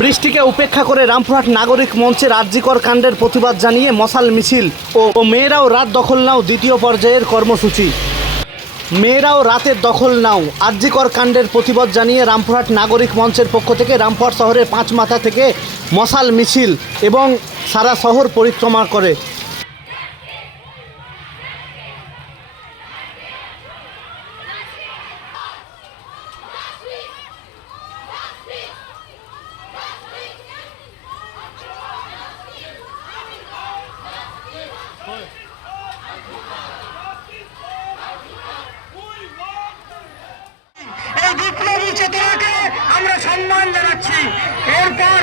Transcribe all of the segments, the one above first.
বৃষ্টিকে উপেক্ষা করে রামপুরহাট নাগরিক মঞ্চের আর্যিকর কাণ্ডের প্রতিবাদ জানিয়ে মশাল মিছিল ও মেয়েরাও রাত দখল নাও দ্বিতীয় পর্যায়ের কর্মসূচি। মেয়েরাও রাতের দখল নাও, আর্যিকর কাণ্ডের প্রতিবাদ জানিয়ে রামপুরহাট নাগরিক মঞ্চের পক্ষ থেকে রামপুরহাট শহরের পাঁচ মাথা থেকে মশাল মিছিল এবং সারা শহর পরিক্রমা করে। এই বিপ্লবী চেতনাকে আমরা সম্মান জানাচ্ছি। এরপর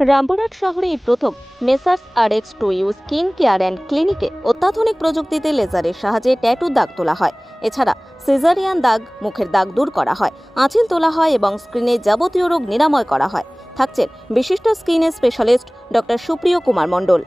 রামপুরহাট শহরে এই প্রথম Messrs R X to you skin care and ক্লিনিকে অত্যাধুনিক প্রযুক্তিতে লেজারের সাহায্যে ট্যাটু দাগ তোলা হয়। এছাড়া সিজারিয়ান দাগ, মুখের দাগ দূর করা হয়, আঁচিল তোলা হয় এবং স্ক্রিনে যাবতীয় রোগ নিরাময় করা হয়। থাকছেন বিশিষ্ট স্কিনের স্পেশালিস্ট ডক্টর সুপ্রিয় কুমার মণ্ডল।